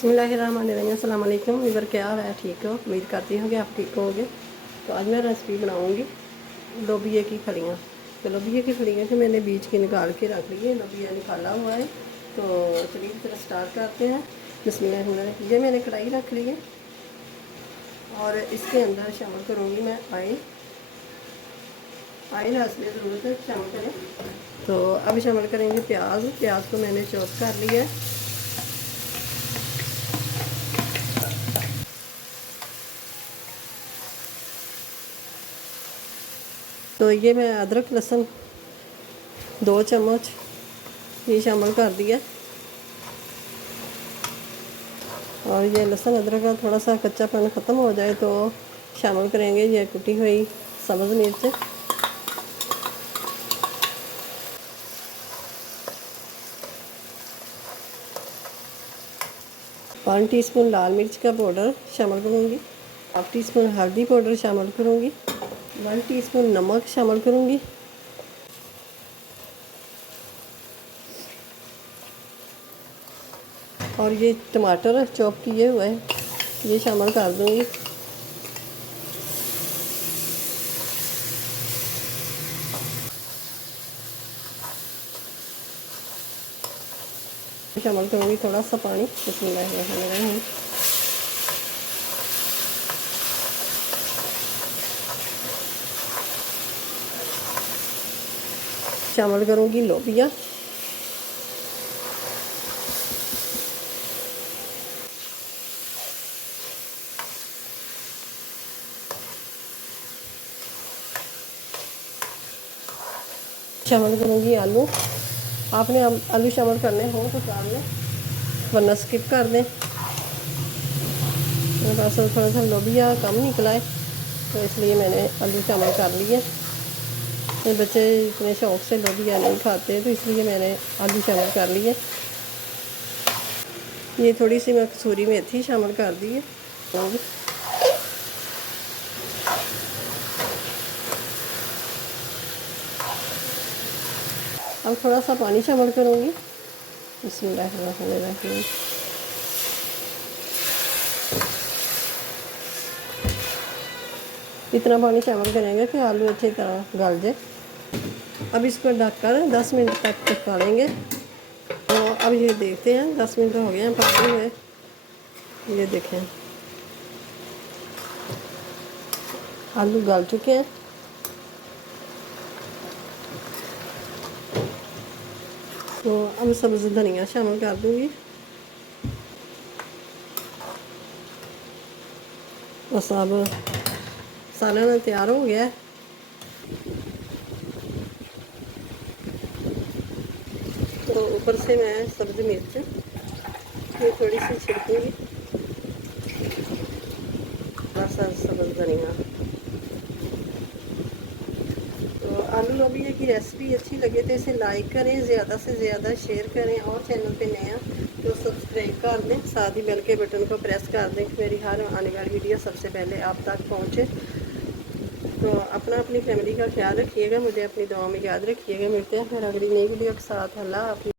बिस्मिल्लाहिर्रहमानिर्रहीम, अस्सलाम वालेकुम। इधर क्या हाल है? ठीक हो? उम्मीद करती हूँ कि आप ठीक होगे। तो आज मैं रेसिपी बनाऊँगी लोबिया की फलियाँ। तो लोबिया की फलियाँ जो मैंने बीज की निकाल के रख ली है, लोबिया निकाला हुआ है। तो चलिए तरह स्टार्ट करते हैं। बिस्मिल्लाह। ये मैंने कढ़ाई रख ली है और इसके अंदर शामिल करूँगी मैं ऑयल। ऑयल हंसने ज़रूरत है, शामिल करें। तो अब शामिल करेंगे प्याज। प्याज को मैंने चॉप कर लिया है। तो ये मैं अदरक लहसुन 2 चम्मच ये शामिल कर दिया। और ये लहसुन अदरक का थोड़ा सा कच्चापन ख़त्म हो जाए तो शामिल करेंगे ये कुटी हुई सब्ज़ मिर्च। 1 टीस्पून लाल मिर्च का पाउडर शामिल करूँगी। हाफ टी स्पून हल्दी पाउडर शामिल करूँगी। 1 टीस्पून नमक शामिल करूँगी। और ये टमाटर चॉप किए हुए ये शामिल कर दूँगी। शामिल करूँगी थोड़ा सा पानी। बिस्मिल्लाह। शामिल करूँगी लोबिया। शामिल करूँगी आलू। आपने आलू शामिल करने हो तो कर लें, वरना स्किप कर दें। मेरे पास थोड़ा सा लोबिया कम निकला है तो इसलिए मैंने आलू शामिल कर लिए। मेरे बच्चे इतने शौक़ से लोबिया नहीं खाते तो इसलिए मैंने आलू शामिल कर लिए। ये थोड़ी सी मैं कसूरी मेथी शामिल कर दी है। अब थोड़ा सा पानी शामिल करूँगी। बिस्मिल्लाहिर्रहमानिर्रहीम। इतना पानी शामिल करेंगे कि आलू अच्छी तरह गल जाए। अब इसको ढककर 10 मिनट तक पकाएंगे। तो अब ये देखते हैं 10 मिनट हो गए हैं पकते हुए। ये देखें आलू गल चुके हैं। तो अब सब्ज़ धनिया शामिल कर दूँगी। बस अब सालन तैयार हो गया है। तो ऊपर से मैं सब्ज़ मिर्च ये थोड़ी सी छिड़कूँगी। बस सब्ज़ धनिया। तो आलू लोबिया की रेसिपी अच्छी लगे तो इसे लाइक करें, ज़्यादा से ज़्यादा शेयर करें और चैनल पे नया तो सब्सक्राइब कर दें। साथ ही बेल के बटन को प्रेस कर दें कि मेरी हर आने वाली वीडियो सबसे पहले आप तक पहुँचे। तो अपनी फैमिली का ख्याल रखिएगा, मुझे अपनी दुआ में याद रखिएगा। मिलते हैं फिर अगली नई वीडियो के साथ। अल्लाह हाफ़िज़।